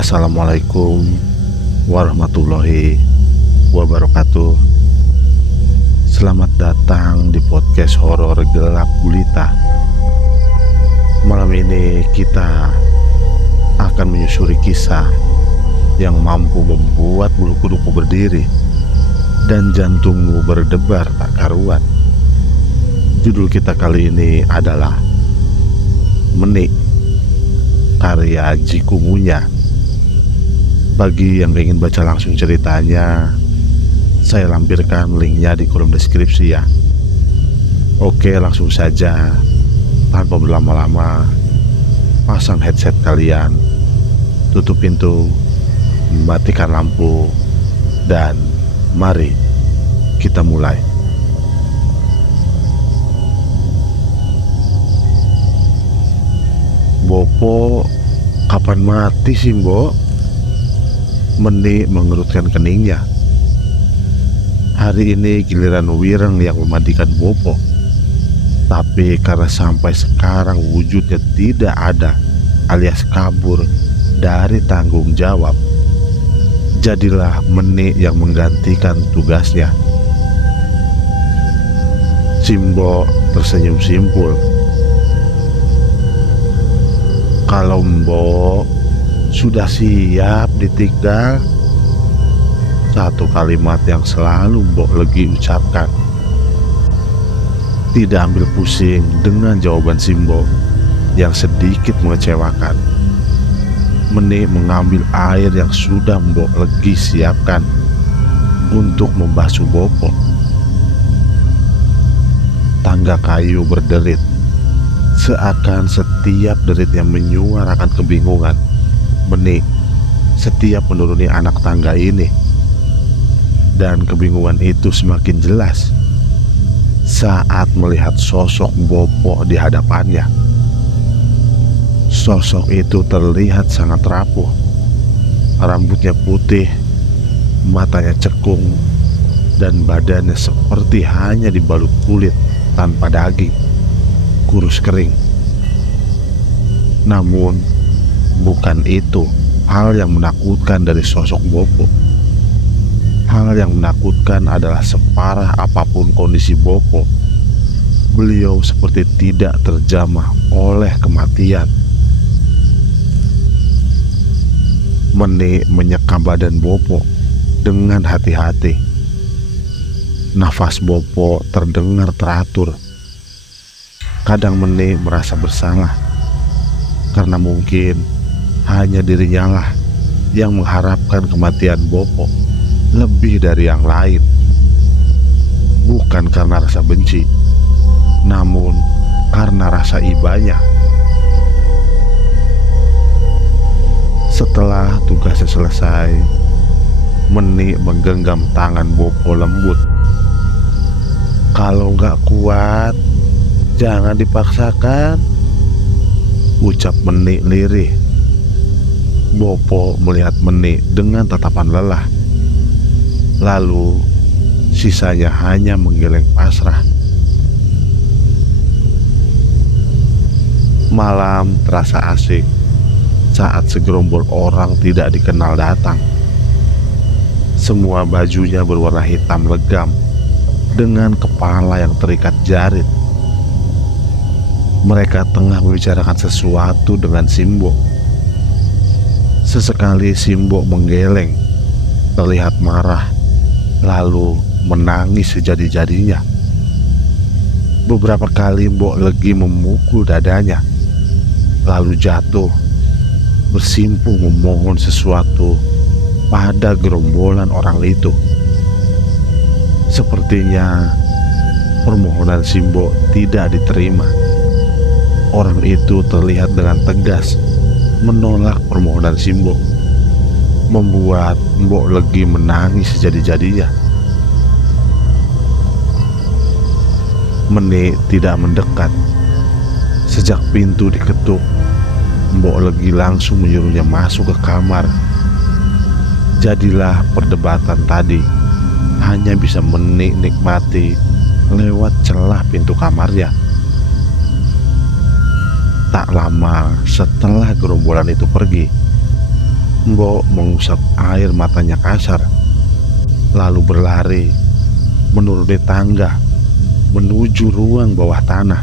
Assalamualaikum warahmatullahi wabarakatuh. Selamat datang di podcast horor gelap gulita. Malam ini kita akan menyusuri kisah yang mampu membuat bulu kuduku berdiri dan jantungmu berdebar tak karuan. Judul kita kali ini adalah Menik, karya Jiku Munya. Bagi yang ingin baca langsung ceritanya, saya lampirkan linknya di kolom deskripsi ya. Oke, langsung saja tanpa berlama-lama, pasang headset kalian, tutup pintu, matikan lampu, dan mari kita mulai. Bopo, kapan mati sih, Mbok? Menik mengerutkan keningnya. Hari ini giliran Wireng yang memandikan Bopo. Tapi karena sampai sekarang wujudnya tidak ada alias kabur dari tanggung jawab, jadilah Menik yang menggantikan tugasnya. Simbo tersenyum simpul. Kalau Mbok sudah siap ditinggal, satu kalimat yang selalu Mbok Legi ucapkan. Tidak ambil pusing dengan jawaban Simbo yang sedikit mengecewakan. Menik mengambil air yang sudah Mbok Legi siapkan untuk membasuh Bopo. Tangga kayu berderit, seakan setiap deritnya menyuarakan kebingungan Menik setiap menuruni anak tangga ini. Dan kebingungan itu semakin jelas saat melihat sosok Bopo di hadapannya. Sosok itu terlihat sangat rapuh. Rambutnya putih, matanya cekung, dan badannya seperti hanya dibalut kulit tanpa daging, kurus kering. Namun bukan itu hal yang menakutkan dari sosok Bopo. Hal yang menakutkan adalah separah apapun kondisi Bopo, beliau seperti tidak terjamah oleh kematian. Menik menyekam badan Bopo dengan hati-hati. Nafas Bopo terdengar teratur. Kadang Menik merasa bersalah karena mungkin hanya dirinya lah yang mengharapkan kematian Bopo lebih dari yang lain. Bukan karena rasa benci, namun karena rasa ibanya. Setelah tugasnya selesai, Menik menggenggam tangan Bopo lembut. Kalau nggak kuat, jangan dipaksakan, ucap Menik lirih. Bopo melihat Menik dengan tatapan lelah. Lalu sisanya hanya menggeleng pasrah. Malam terasa asik saat segerombol orang tidak dikenal datang. Semua bajunya berwarna hitam legam dengan kepala yang terikat jarit. Mereka tengah membicarakan sesuatu dengan Simbo. Sesekali Simbo menggeleng, terlihat marah, lalu menangis sejadi-jadinya. Beberapa kali Mbok Legi memukul dadanya, lalu jatuh, bersimpuh memohon sesuatu pada gerombolan orang itu. Sepertinya permohonan Simbo tidak diterima. Orang itu terlihat dengan tegas menolak permohonan Simbo, membuat Mbok Legi menangis sejadi-jadinya. Menik tidak mendekat. Sejak pintu diketuk, Mbok Legi langsung menyuruhnya masuk ke kamar. Jadilah perdebatan tadi hanya bisa Menik nikmati lewat celah pintu kamarnya. Tak lama setelah gerombolan itu pergi, Mbok mengusap air matanya kasar, lalu berlari menuruni tangga menuju ruang bawah tanah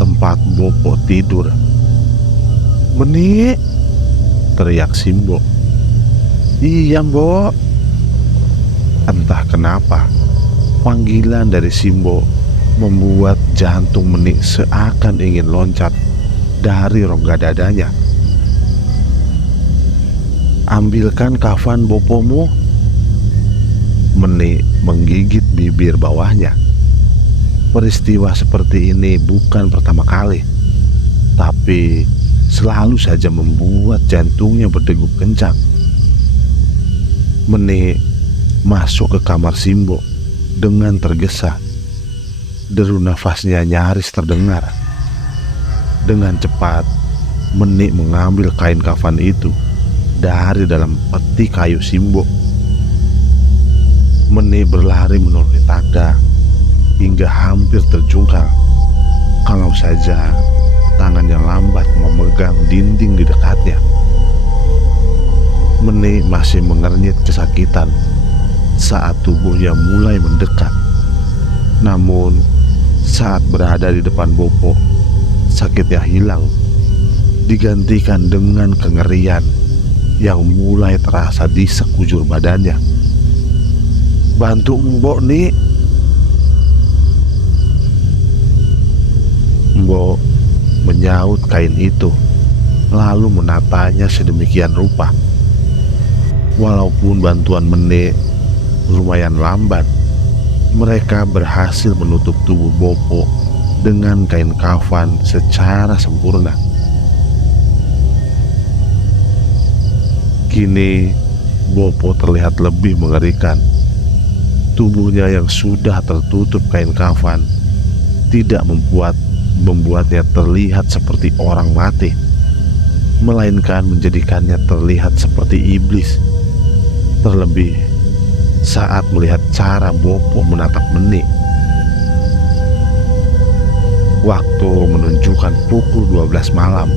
tempat Bopo tidur. "Meni!" teriak Simbo. "Iya, Mbok." Entah kenapa panggilan dari Simbo membuat jantung Meni seakan ingin loncat dari rongga dadanya. "Ambilkan kafan Bopomu." Meni menggigit bibir bawahnya. Peristiwa seperti ini bukan pertama kali, tapi selalu saja membuat jantungnya berdegup kencang. Meni masuk ke kamar Simbo dengan tergesa. Deru nafasnya nyaris terdengar. Dengan cepat, Meni mengambil kain kafan itu dari dalam peti kayu Simbo. Meni berlari menuruni tangga hingga hampir terjungkal, kalau saja tangannya lambat memegang dinding di dekatnya. Meni masih mengernyit kesakitan saat tubuhnya mulai mendekat. Namun saat berada di depan Bopo, sakitnya hilang, digantikan dengan kengerian yang mulai terasa di sekujur badannya. "Bantu Mbok, Ni." Mbok menyaut kain itu, lalu menatanya sedemikian rupa. Walaupun bantuan Meni lumayan lambat, mereka berhasil menutup tubuh Bopo dengan kain kafan secara sempurna. Kini Bopo terlihat lebih mengerikan. Tubuhnya yang sudah tertutup kain kafan tidak membuatnya terlihat seperti orang mati, melainkan menjadikannya terlihat seperti iblis. Terlebih saat melihat cara Bopo menatap Meni. Waktu menunjukkan pukul 12 malam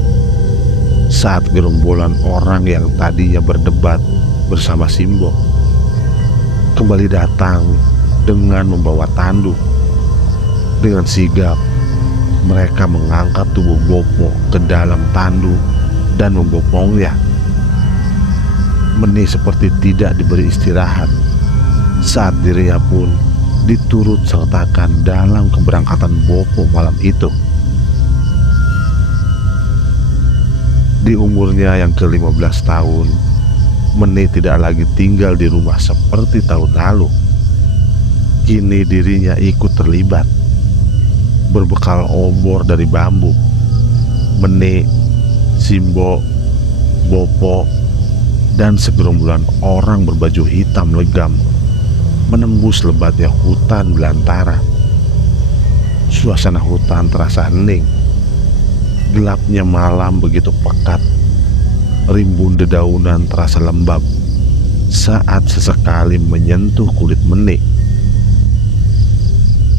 saat gerombolan orang yang tadinya berdebat bersama Simbo kembali datang dengan membawa tanduk. Dengan sigap mereka mengangkat tubuh Bopo ke dalam tanduk dan membopongnya. Meni seperti tidak diberi istirahat saat dirinya pun diturut sertakan dalam keberangkatan Bopo malam itu. Di umurnya yang ke-15 tahun, Meni tidak lagi tinggal di rumah seperti tahun lalu. Kini dirinya ikut terlibat. Berbekal obor dari bambu, Meni, Simbo, Bopo, dan segerombolan orang berbaju hitam legam menembus lebatnya hutan belantara. Suasana hutan terasa hening. Gelapnya malam begitu pekat. Rimbun dedaunan terasa lembab saat sesekali menyentuh kulit Meni.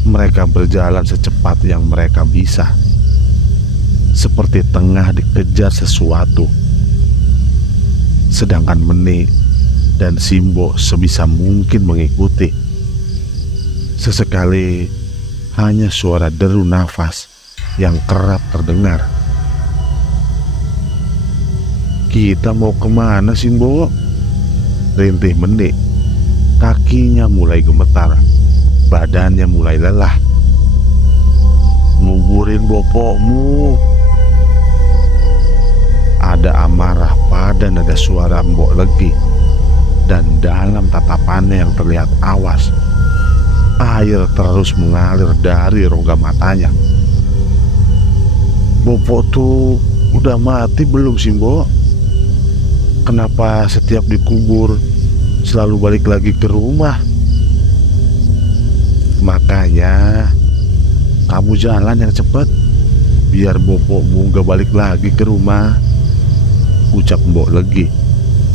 Mereka berjalan secepat yang mereka bisa, seperti tengah dikejar sesuatu. Sedangkan Meni dan Simbo sebisa mungkin mengikuti. Sesekali hanya suara deru nafas yang kerap terdengar. "Kita mau kemana, Simbo?" rintih Meni. Kakinya mulai gemetar, badannya mulai lelah. "Nguburin Bopomu." Ada amarah pada nada suara Mbok Legi, dan dalam tatapannya yang terlihat awas, air terus mengalir dari rongga matanya. "Bopo tuh udah mati belum, Simbo? Kenapa setiap dikubur selalu balik lagi ke rumah? Makanya kamu jalan yang cepat, biar Bopomu gak balik lagi ke rumah," ucap Mbok Legi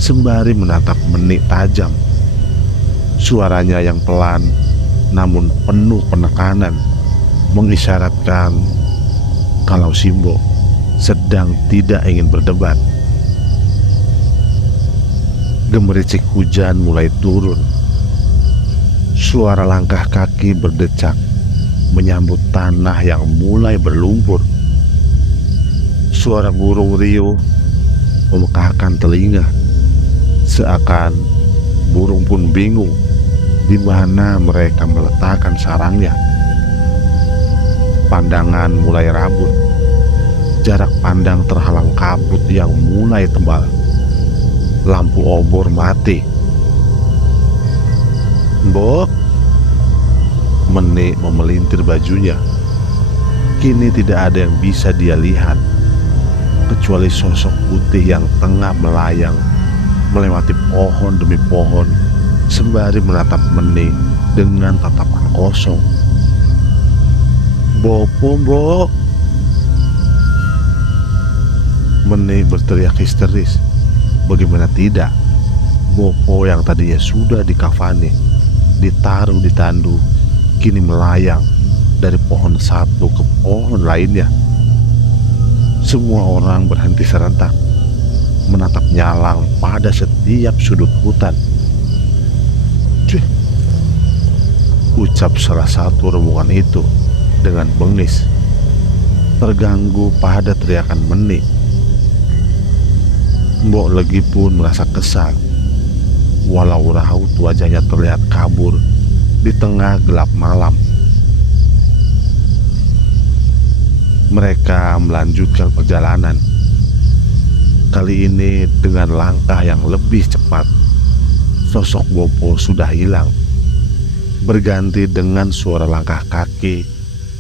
sembari menatap Meni tajam. Suaranya yang pelan namun penuh penekanan mengisyaratkan kalau Simbo sedang tidak ingin berdebat. Gemericik hujan mulai turun. Suara langkah kaki berdecak menyambut tanah yang mulai berlumpur. Suara burung riuh memekakkan telinga, seakan burung pun bingung di mana mereka meletakkan sarangnya. Pandangan mulai rabun. Jarak pandang terhalang kabut yang mulai tebal. Lampu obor mati. "Mbok," Menik memelintir bajunya. Kini tidak ada yang bisa dia lihat kecuali sosok putih yang tengah melayang melewati pohon demi pohon sembari menatap Menik dengan tatapan kosong. "Bopo, Mbok!" Menik berteriak histeris. Bagaimana tidak, Bopo yang tadinya sudah dikafani, ditaruh di tandu, kini melayang dari pohon satu ke pohon lainnya. Semua orang berhenti serentak, menatap nyalang pada setiap sudut hutan. "Cih!" ucap salah satu rombongan itu dengan bengis, terganggu pada teriakan Menik. Mbok Legi pun merasa kesal, walau raut wajahnya terlihat kabur di tengah gelap malam. Mereka melanjutkan perjalanan, kali ini dengan langkah yang lebih cepat. Sosok Bopo sudah hilang, berganti dengan suara langkah kaki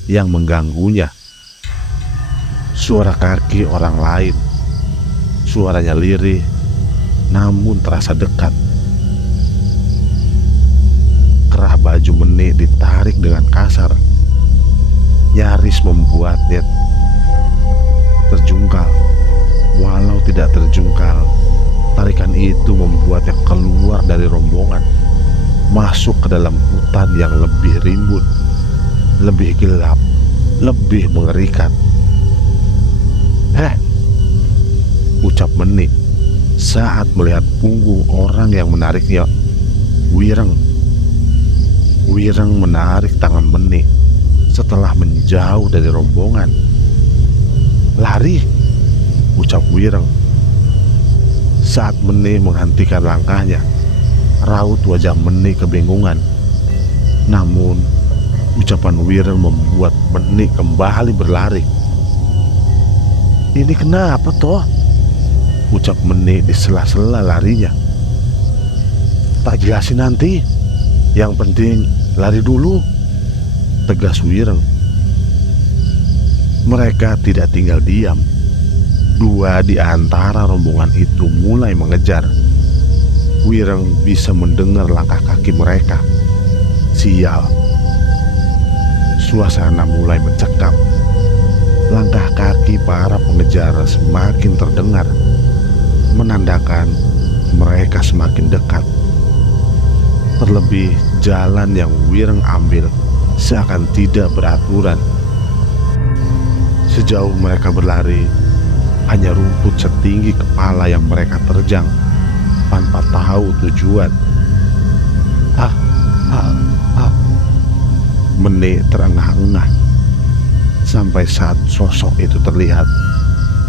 yang mengganggunya. Suara kaki orang lain. Suaranya lirih, namun terasa dekat. Kerah baju Menik ditarik dengan kasar, nyaris membuatnya terjungkal. Walau tidak terjungkal, tarikan itu membuatnya keluar dari rombongan, masuk ke dalam hutan yang lebih rimbun, lebih gelap, lebih mengerikan. "Heh!" ucap Menik saat melihat punggung orang yang menariknya. Wireng menarik tangan Menik setelah menjauh dari rombongan. "Lari!" ucap Wireng. Saat Menik menghentikan langkahnya, raut wajah Menik kebingungan. Namun ucapan Wireng membuat Menik kembali berlari. "Ini kenapa toh?" ucap Menik di sela-sela larinya. "Tak jelasin nanti. Yang penting lari dulu," tegas Wireng. Mereka tidak tinggal diam. Dua di antara rombongan itu mulai mengejar. Wireng bisa mendengar langkah kaki mereka. Sial. Suasana mulai mencekam. Langkah kaki para pengejar semakin terdengar, menandakan mereka semakin dekat. Terlebih jalan yang Wireng ambil seakan tidak beraturan. Sejauh mereka berlari, hanya rumput setinggi kepala yang mereka terjang tanpa tahu tujuan. "Ah, ah, ah!" Menik terengah-engah. Sampai saat sosok itu terlihat,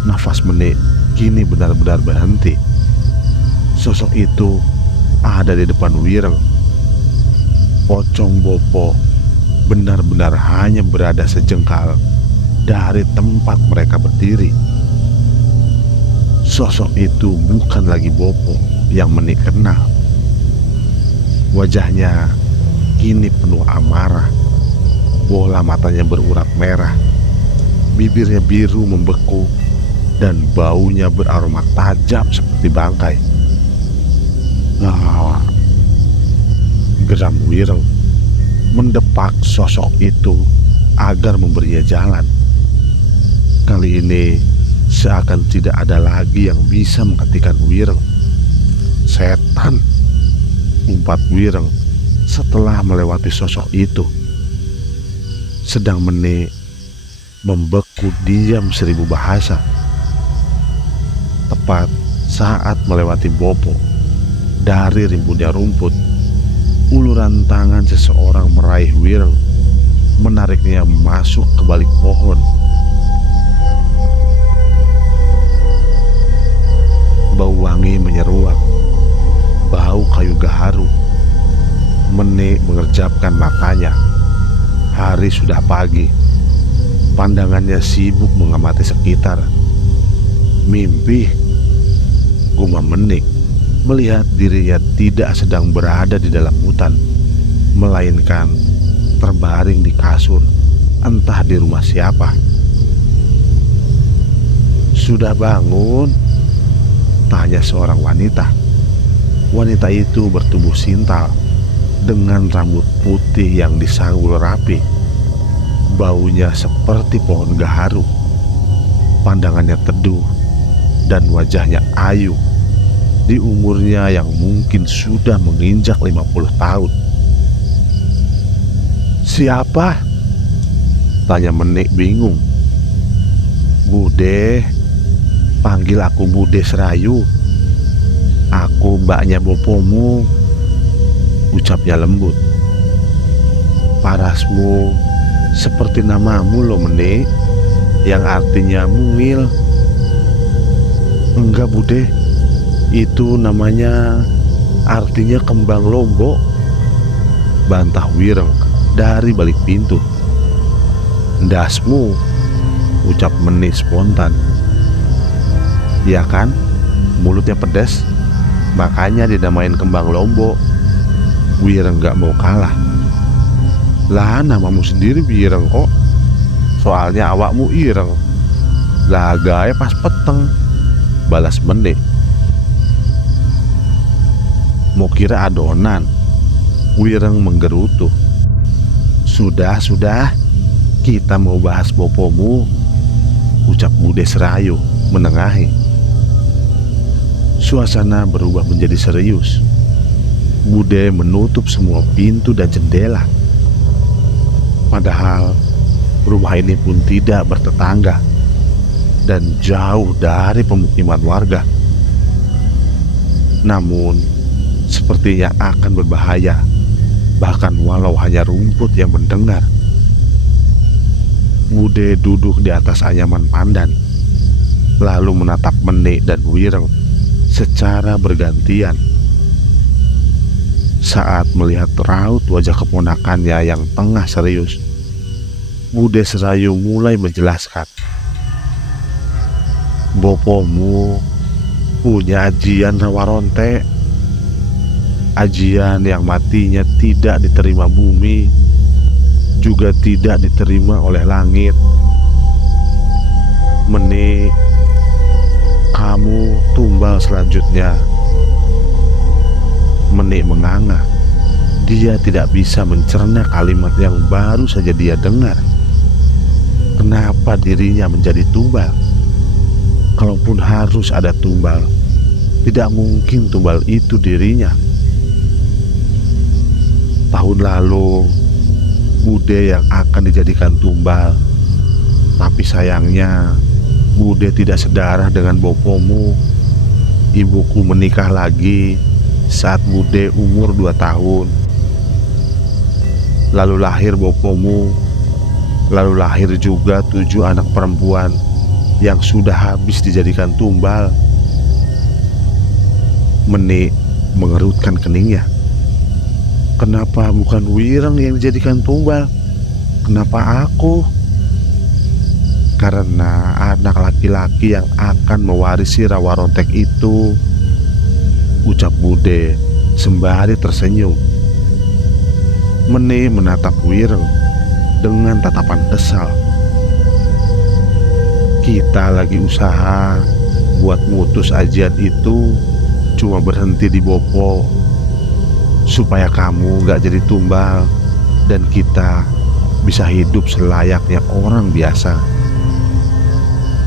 nafas Menik kini benar-benar berhenti. Sosok itu ada di depan Wireng. Pocong Bopo benar-benar hanya berada sejengkal dari tempat mereka berdiri. Sosok itu bukan lagi Bopo yang Menik kenal. Wajahnya kini penuh amarah. Bola matanya berurat merah, bibirnya biru membeku, dan baunya beraroma tajam seperti bangkai. "Ah!" geram Wireng, mendepak sosok itu agar memberinya jalan. Kali ini seakan tidak ada lagi yang bisa menghentikan Wireng. "Setan!" umpat Wireng setelah melewati sosok itu. Sedang Menik membeku diam 1000 bahasa. Tepat saat melewati Bopo, Dari rimbunnya rumput, uluran tangan seseorang meraih Wireng, menariknya masuk ke balik pohon. Bau wangi menyeruak, bau kayu gaharu. Menik mengerjapkan matanya. Hari sudah pagi. Pandangannya sibuk mengamati sekitar. Mimpi, gumam Menik, melihat dirinya tidak sedang berada di dalam hutan, melainkan terbaring di kasur, entah di rumah siapa. "Sudah bangun?" tanya seorang wanita. Wanita itu bertubuh sintal, dengan rambut putih yang disanggul rapi. Baunya seperti pohon gaharu. Pandangannya teduh dan wajahnya ayu. Di umurnya yang mungkin sudah menginjak 50 tahun. "Siapa?" tanya Menik bingung. "Bude, panggil aku Bude Serayu. Aku mbaknya bopomu," ucapnya lembut. "Parasmu seperti namamu loh Menik, yang artinya mungil." "Enggak Bude, itu namanya artinya kembang lombok," bantah Wireng dari balik pintu. "Ndasmu," ucap Menik spontan. "Ya kan, mulutnya pedas, makanya dinamain kembang lombok." Wireng gak mau kalah. "Lah namamu sendiri Wireng kok, soalnya awakmu ireng. Lah gaya pas peteng," balas Menik. "Mau kira adonan?" Wireng menggerutu. Sudah, kita mau bahas bopomu," ucap Bude Serayu menengahi. Suasana berubah menjadi serius. Bude menutup semua pintu dan jendela. Padahal rumah ini pun tidak bertetangga dan jauh dari pemukiman warga. Namun sepertinya akan berbahaya, bahkan walau hanya rumput yang mendengar. Bude duduk di atas anyaman pandan, lalu menatap Menik dan Wireng secara bergantian. Saat melihat raut wajah keponakannya yang tengah serius, Bude Serayu mulai menjelaskan. "Bopomu punya ajian Rawaronte, ajian yang matinya tidak diterima bumi, juga tidak diterima oleh langit. Menik, kamu tumbal selanjutnya." Menik menganga. Dia tidak bisa mencerna kalimat yang baru saja dia dengar. Kenapa dirinya menjadi tumbal? Kalaupun harus ada tumbal, tidak mungkin tumbal itu dirinya. Tahun lalu Bude yang akan dijadikan tumbal, tapi sayangnya Bude tidak sedarah dengan bopomu. Ibuku menikah lagi saat Bude umur 2 tahun. Lalu lahir bopomu. Lalu lahir juga 7 anak perempuan yang sudah habis dijadikan tumbal. Menik mengerutkan keningnya. Kenapa bukan Wireng yang dijadikan tumbal? Kenapa aku? Karena anak laki-laki yang akan mewarisi Rawarontek itu, ucap Bude sembari tersenyum. Menik menatap Wireng dengan tatapan kesal. Kita lagi usaha buat mutus ajian itu, cuma berhenti di bopo, supaya kamu gak jadi tumbal dan kita bisa hidup selayaknya orang biasa.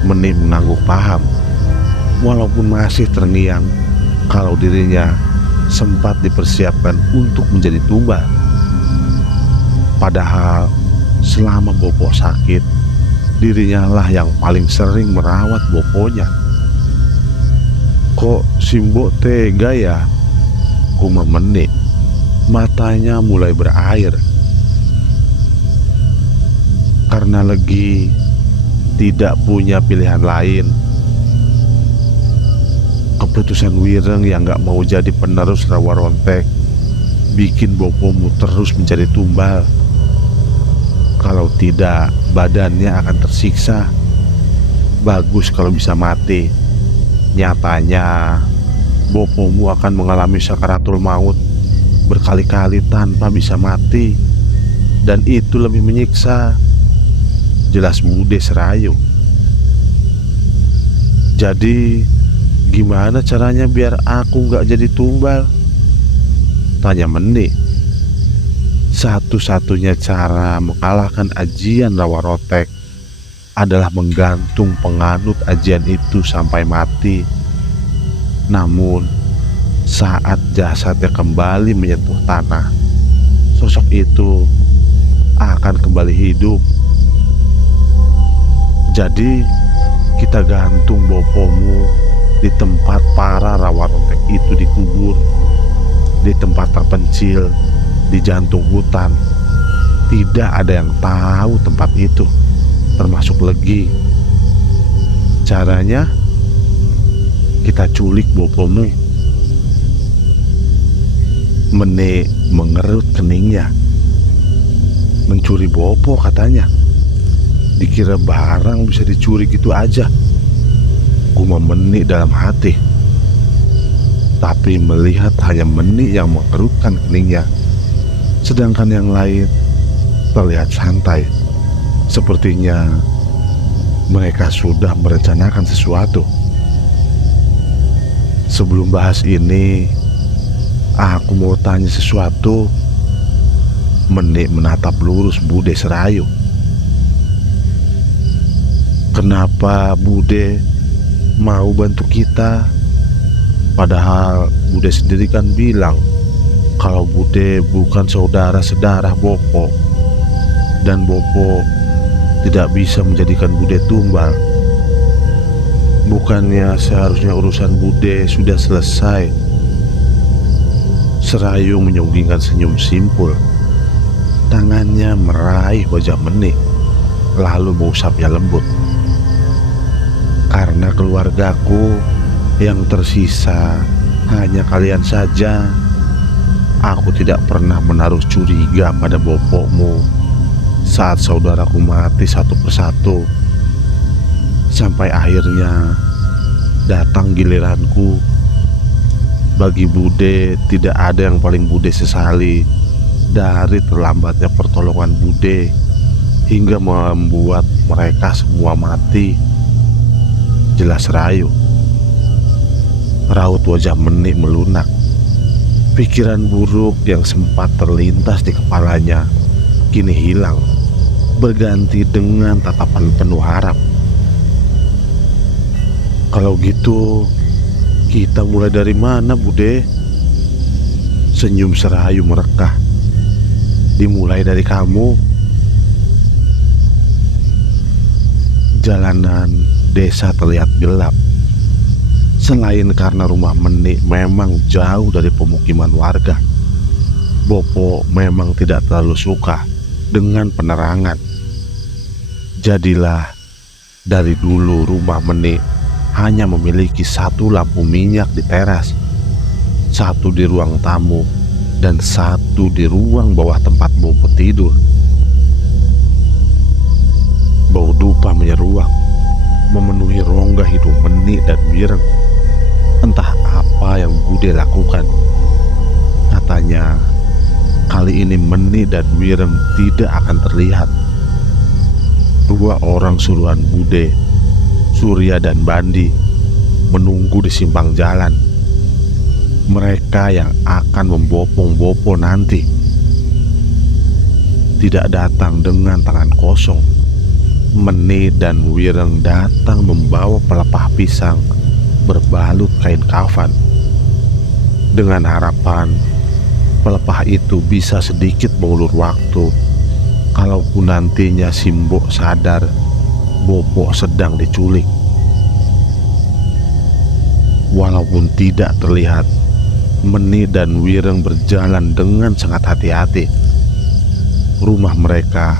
Menik mengangguk paham, walaupun masih terngiang kalau dirinya sempat dipersiapkan untuk menjadi tumbal. Padahal selama bopo sakit, dirinya lah yang paling sering merawat boponya. Kok Simbo tega ya memenik, matanya mulai berair. Karena lagi tidak punya pilihan lain, keputusan Wireng yang gak mau jadi penerus Rawa Rontek bikin Bopomu terus mencari tumbal. Kalau tidak, badannya akan tersiksa. Bagus kalau bisa mati. Nyatanya Bopomu akan mengalami sakaratul maut berkali-kali tanpa bisa mati, dan itu lebih menyiksa. Jelas Bude serayu. Jadi gimana caranya biar aku gak jadi tumbal? Tanya Meni. Satu-satunya cara mengalahkan ajian Rawa Rontek adalah menggantung penganut ajian itu sampai mati. Namun saat jasadnya kembali menyentuh tanah, sosok itu akan kembali hidup. Jadi kita gantung Bopomu di tempat para Rawa Rontek itu dikubur, di tempat terpencil di jantung hutan. Tidak ada yang tahu tempat itu, termasuk Legi. Caranya kita culik Bopomu. Mene mengerut keningnya. Mencuri Bopo katanya. Dikira barang bisa dicuri gitu aja. Guma Meni dalam hati. Tapi melihat hanya Meni yang mengerutkan keningnya, sedangkan yang lain terlihat santai. Sepertinya mereka sudah merencanakan sesuatu. Sebelum bahas ini, aku mau tanya sesuatu. Meni menatap lurus Bude serayu. Kenapa Bude mau bantu kita? Padahal Bude sendiri kan bilang kalau Bude bukan saudara sedarah Bopo, dan Bopo tidak bisa menjadikan Bude tumbal. Bukannya seharusnya urusan Bude sudah selesai? Serayu menyunggingkan senyum simpul. Tangannya meraih wajah Meni, lalu mengusapnya lembut. Karena keluargaku yang tersisa hanya kalian saja, aku tidak pernah menaruh curiga pada Bopomu saat saudaraku mati satu persatu. Sampai akhirnya datang giliranku. Bagi Bude tidak ada yang paling Bude sesali dari terlambatnya pertolongan Bude hingga membuat mereka semua mati. Jelas Rayu. Raut wajah Meni melunak. Pikiran buruk yang sempat terlintas di kepalanya kini hilang, berganti dengan tatapan penuh harap. Kalau gitu, kita mulai dari mana, Bude? Senyum Serayu merekah. Dimulai dari kamu. Jalanan desa terlihat gelap. Selain karena rumah Meni memang jauh dari pemukiman warga, Bopo memang tidak terlalu suka dengan penerangan. Jadilah dari dulu rumah Meni hanya memiliki satu lampu minyak di teras, satu di ruang tamu, dan satu di ruang bawah tempat Bopo tidur. Bau dupa menyeruak, memenuhi rongga hidung Meni dan Wireng. Entah apa yang Bude lakukan. Katanya kali ini Meni dan Wireng tidak akan terlihat. Dua orang suruhan Bude, Surya dan Bandi, menunggu di simpang jalan. Mereka yang akan membopong Bopo nanti. Tidak datang dengan tangan kosong. Meni dan Wireng datang membawa pelepah pisang berbalut kain kafan, dengan harapan pelepah itu bisa sedikit mengulur waktu kalaupun nantinya Simbok sadar Bopo sedang diculik. Walaupun tidak terlihat, Meni dan Wireng berjalan dengan sangat hati-hati. Rumah mereka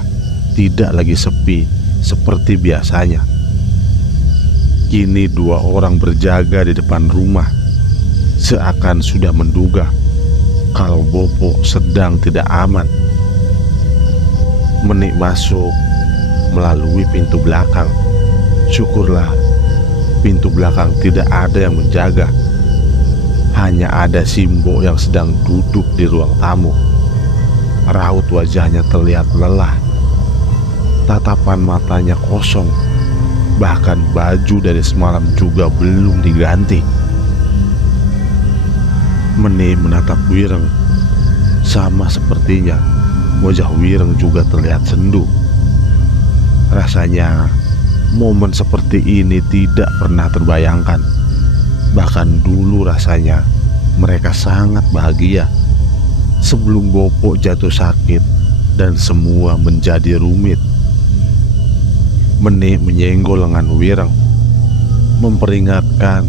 tidak lagi sepi seperti biasanya. Kini dua orang berjaga di depan rumah, seakan sudah menduga kalau Bopo sedang tidak aman. Meni masuk melalui pintu belakang. Syukurlah pintu belakang tidak ada yang menjaga. Hanya ada Simbo yang sedang duduk di ruang tamu. Raut wajahnya terlihat lelah. Tatapan matanya kosong. Bahkan baju dari semalam juga belum diganti. Meni menatap Wireng. Sama sepertinya wajah Wireng juga terlihat sendu. Rasanya momen seperti ini tidak pernah terbayangkan. Bahkan dulu rasanya mereka sangat bahagia sebelum Bopo jatuh sakit dan semua menjadi rumit. Meni menyenggol lengan Wireng, memperingatkan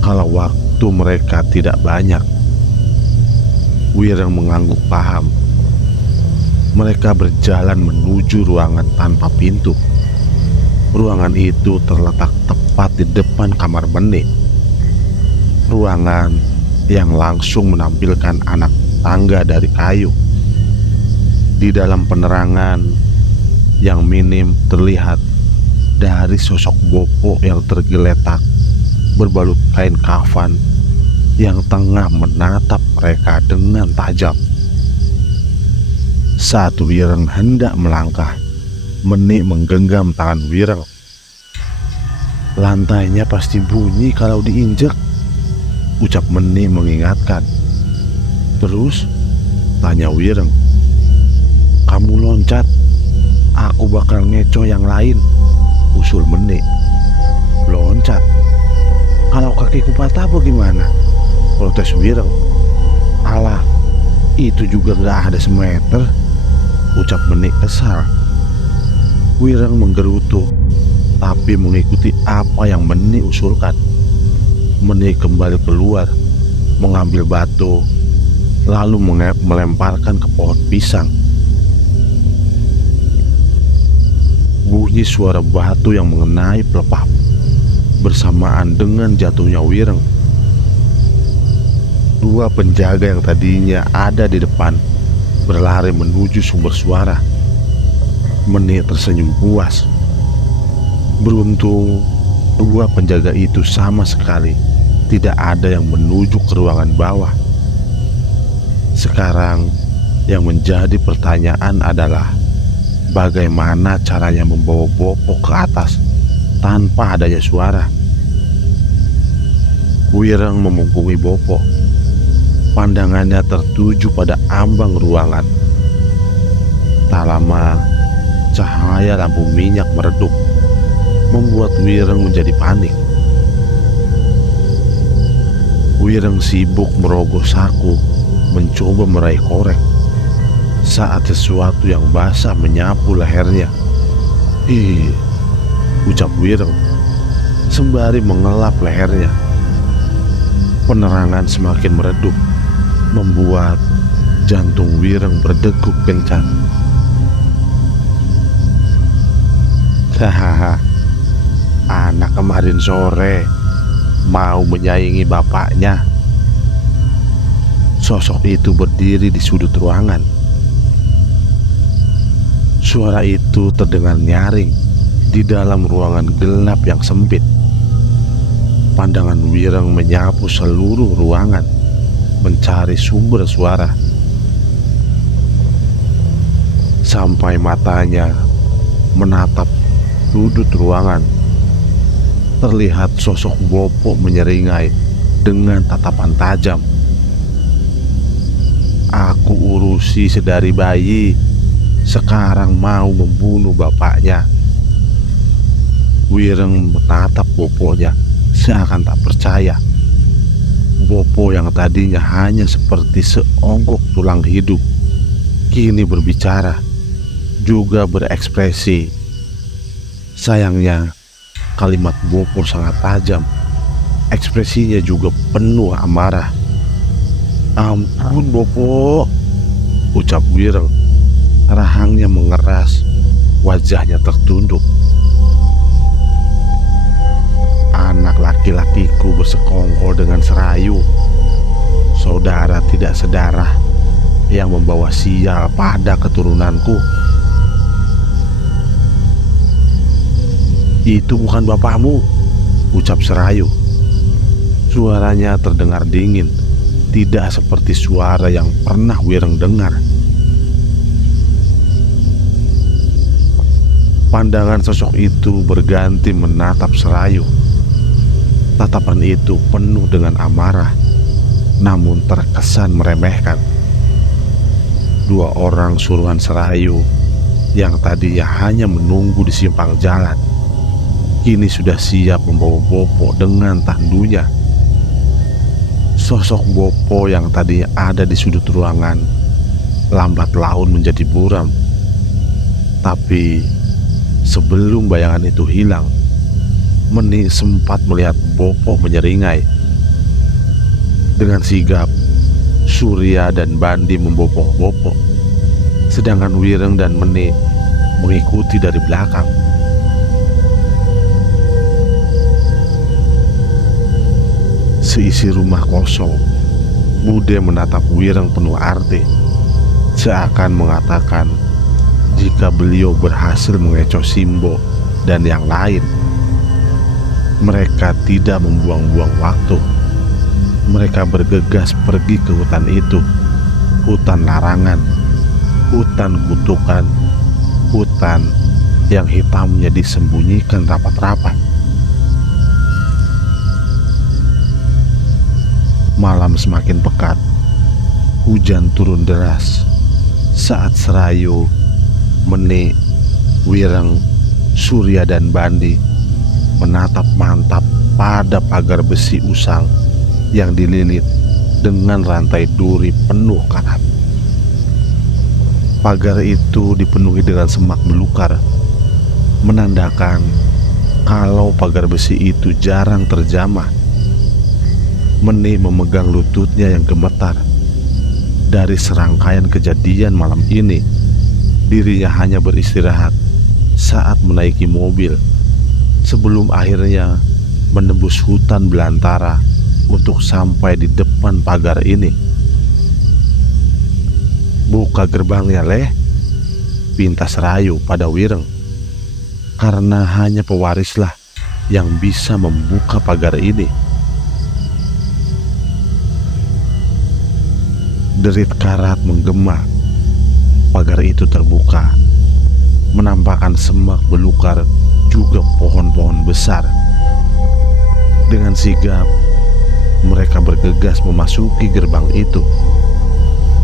kalau waktu mereka tidak banyak. Wireng mengangguk paham. Mereka berjalan menuju ruangan tanpa pintu. Ruangan itu terletak tepat di depan kamar Meni. Ruangan yang langsung menampilkan anak tangga dari kayu. Di dalam penerangan yang minim terlihat dari sosok Bopo yang tergeletak berbalut kain kafan yang tengah menatap mereka dengan tajam. Saat Wireng hendak melangkah, Meni menggenggam tangan Wireng. "Lantainya pasti bunyi kalau diinjek," ucap Meni mengingatkan. "Terus?" tanya Wireng. "Kamu loncat, aku bakal ngecoh yang lain," usul Meni. "Loncat? Kalau kakiku patah bagaimana?" protes Wireng. "Alah, itu juga gak ada semeter," ucap Meni kesal. Wireng menggerutu, tapi mengikuti apa yang Meni usulkan. Meni kembali keluar, mengambil batu, lalu melemparkan ke pohon pisang. Bunyi suara batu yang mengenai pelepah bersamaan dengan jatuhnya Wireng. Dua penjaga yang tadinya ada di depan berlari menuju sumber suara. Meni tersenyum puas. Beruntung dua penjaga itu sama sekali tidak ada yang menuju ke ruangan bawah. Sekarang yang menjadi pertanyaan adalah bagaimana caranya membawa Bopo ke atas tanpa adanya suara. Wireng memungkungi Bopo. Pandangannya tertuju pada ambang ruangan. Tak lama, cahaya lampu minyak meredup, membuat Wireng menjadi panik. Wireng sibuk merogoh saku, mencoba meraih korek, saat sesuatu yang basah menyapu lehernya. "Ih," ucap Wireng sembari mengelap lehernya. Penerangan semakin meredup, membuat jantung Wireng berdegup kencang. "Hahaha, anak kemarin sore mau menyaingi bapaknya." Sosok itu berdiri di sudut ruangan. Suara itu terdengar nyaring di dalam ruangan gelap yang sempit. Pandangan Wireng menyapu seluruh ruangan, mencari sumber suara. Sampai matanya menatap sudut ruangan, terlihat sosok Bopo menyeringai dengan tatapan tajam. "Aku urusi sedari bayi, sekarang mau membunuh bapaknya." Wireng menatap Boponya seakan tak percaya. Bopo yang tadinya hanya seperti seonggok tulang hidup, kini berbicara, juga berekspresi. Sayangnya, kalimat Bopo sangat tajam. Ekspresinya juga penuh amarah. "Ampun Bopo," ucap Wireng. Rahangnya mengeras, wajahnya tertunduk. "Anak laki-lakiku bersekongkol dengan Serayu, saudara tidak sedarah yang membawa sial pada keturunanku." "Itu bukan bapakmu," ucap Serayu. Suaranya terdengar dingin, tidak seperti suara yang pernah Wireng dengar. Pandangan sosok itu berganti menatap Serayu. Tatapan itu penuh dengan amarah, namun terkesan meremehkan. Dua orang suruhan Serayu yang tadinya hanya menunggu di simpang jalan, kini sudah siap membawa Bopo dengan tandunya. Sosok Bopo yang tadinya ada di sudut ruangan lambat laun menjadi buram. Tapi sebelum bayangan itu hilang, Meni sempat melihat Bopo menyeringai. Dengan sigap, Surya dan Bandi membopoh Bopo, sedangkan Wireng dan Meni mengikuti dari belakang. Seisi rumah kosong, Bude menatap Wireng penuh arti, seakan mengatakan jika beliau berhasil mengecoh Simbo dan yang lain, mereka tidak membuang-buang waktu. Mereka bergegas pergi ke hutan itu, hutan larangan, hutan kutukan, hutan yang hitamnya disembunyikan rapat-rapat. Malam semakin pekat, hujan turun deras saat Serayu, Meni, Wireng, Surya dan Bandi menatap mantap pada pagar besi usang yang dililit dengan rantai duri penuh karat. Pagar itu dipenuhi dengan semak belukar, menandakan kalau pagar besi itu jarang terjamah. Meni memegang lututnya yang gemetar. Dari serangkaian kejadian malam ini, dirinya hanya beristirahat saat menaiki mobil sebelum akhirnya menembus hutan belantara untuk sampai di depan pagar ini. "Buka gerbangnya, Leh," pinta Serayu pada Wireng, karena hanya pewarislah yang bisa membuka pagar ini. Derit karat menggema. Pagar itu terbuka, menampakkan semak belukar juga pohon-pohon besar. Dengan sigap, mereka bergegas memasuki gerbang itu.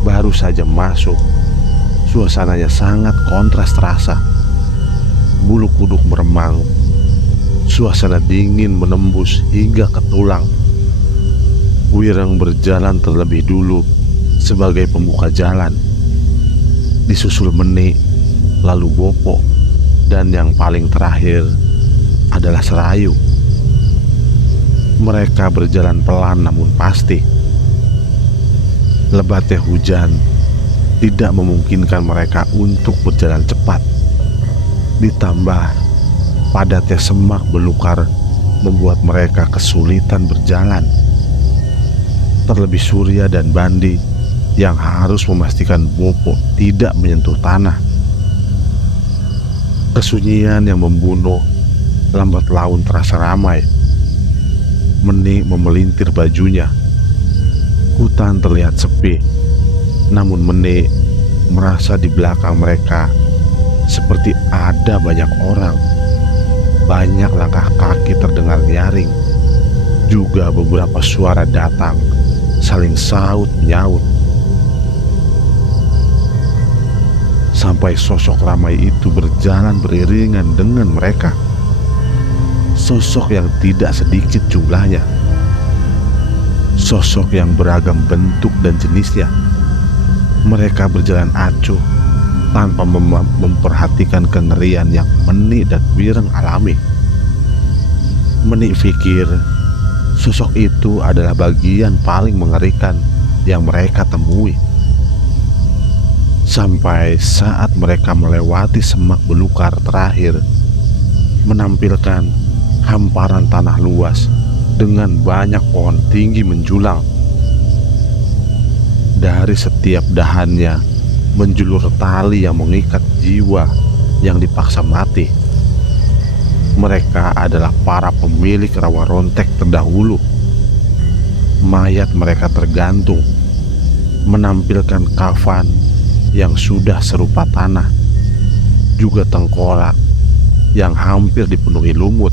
Baru saja masuk, suasananya sangat kontras terasa. Bulu kuduk meremang, suasana dingin menembus hingga ke tulang. Wireng berjalan terlebih dulu sebagai pembuka jalan, disusul Meni, lalu Bopo, dan yang paling terakhir adalah Serayu. Mereka berjalan pelan namun pasti. Lebatnya hujan tidak memungkinkan mereka untuk berjalan cepat. Ditambah padatnya semak belukar membuat mereka kesulitan berjalan. Terlebih Surya dan Bandi yang harus memastikan Bopo tidak menyentuh tanah. Kesunyian yang membunuh lambat laun terasa ramai. Meni memelintir bajunya. Hutan terlihat sepi, namun Meni merasa di belakang mereka seperti ada banyak orang. Banyak langkah kaki terdengar nyaring. Juga beberapa suara datang, saling saut menyaut. Sampai sosok ramai itu berjalan beriringan dengan mereka. Sosok yang tidak sedikit jumlahnya. Sosok yang beragam bentuk dan jenisnya. Mereka berjalan acuh tanpa memperhatikan kengerian yang Meni dan Wireng alami. Meni pikir sosok itu adalah bagian paling mengerikan yang mereka temui. Sampai saat mereka melewati semak belukar terakhir, menampilkan hamparan tanah luas dengan banyak pohon tinggi menjulang. Dari setiap dahannya menjulur tali yang mengikat jiwa yang dipaksa mati. Mereka adalah para pemilik rawa rontek terdahulu. Mayat mereka tergantung, menampilkan kafan yang sudah serupa tanah, juga tengkorak yang hampir dipenuhi lumut.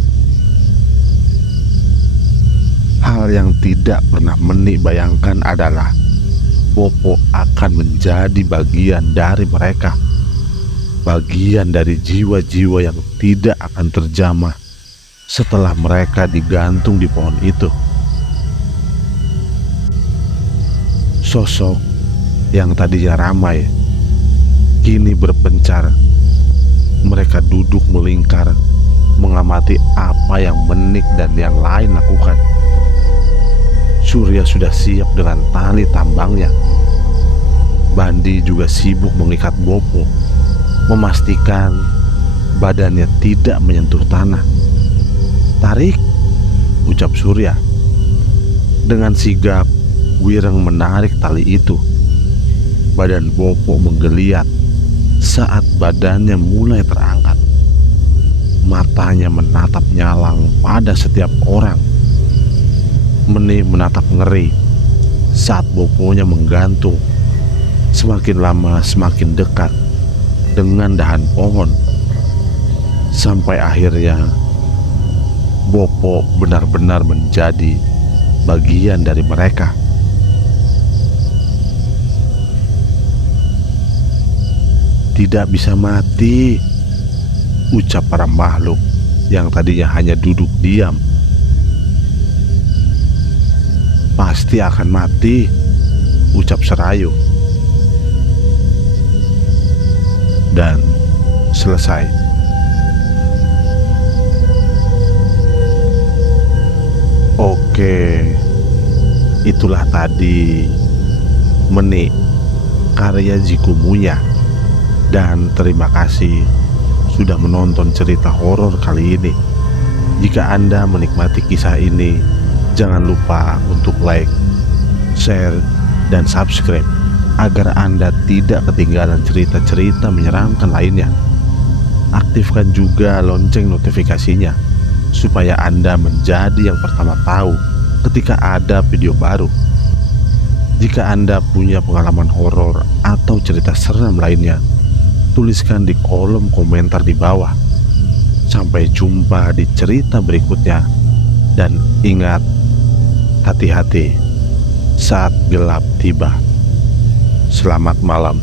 Hal yang tidak pernah Menik bayangkan adalah Bopo akan menjadi bagian dari mereka, bagian dari jiwa-jiwa yang tidak akan terjamah setelah mereka digantung di pohon itu. Sosok yang tadinya ramai kini berpencar. Mereka duduk melingkar, mengamati apa yang Menik dan yang lain lakukan. Surya sudah siap dengan tali tambangnya. Bandi juga sibuk mengikat Bopo, memastikan badannya tidak menyentuh tanah. "Tarik," ucap Surya. Dengan sigap, Wireng menarik tali itu. Badan Bopo menggeliat saat badannya mulai terangkat. Matanya menatap nyalang pada setiap orang. Menik menatap ngeri saat Boponya menggantung. Semakin lama semakin dekat dengan dahan pohon. Sampai akhirnya Bopo benar-benar menjadi bagian dari mereka. "Tidak bisa mati," ucap para makhluk yang tadinya hanya duduk diam. "Pasti akan mati," ucap Serayu. Dan selesai. Oke, itulah tadi Menik karya Ziku Munya. Dan terima kasih sudah menonton cerita horor kali ini. Jika Anda menikmati kisah ini, jangan lupa untuk like, share, dan subscribe agar Anda tidak ketinggalan cerita-cerita menyeramkan lainnya. Aktifkan juga lonceng notifikasinya supaya Anda menjadi yang pertama tahu ketika ada video baru. Jika Anda punya pengalaman horor atau cerita seram lainnya, tuliskan di kolom komentar di bawah. Sampai jumpa di cerita berikutnya. Dan ingat, hati-hati saat gelap tiba. Selamat malam.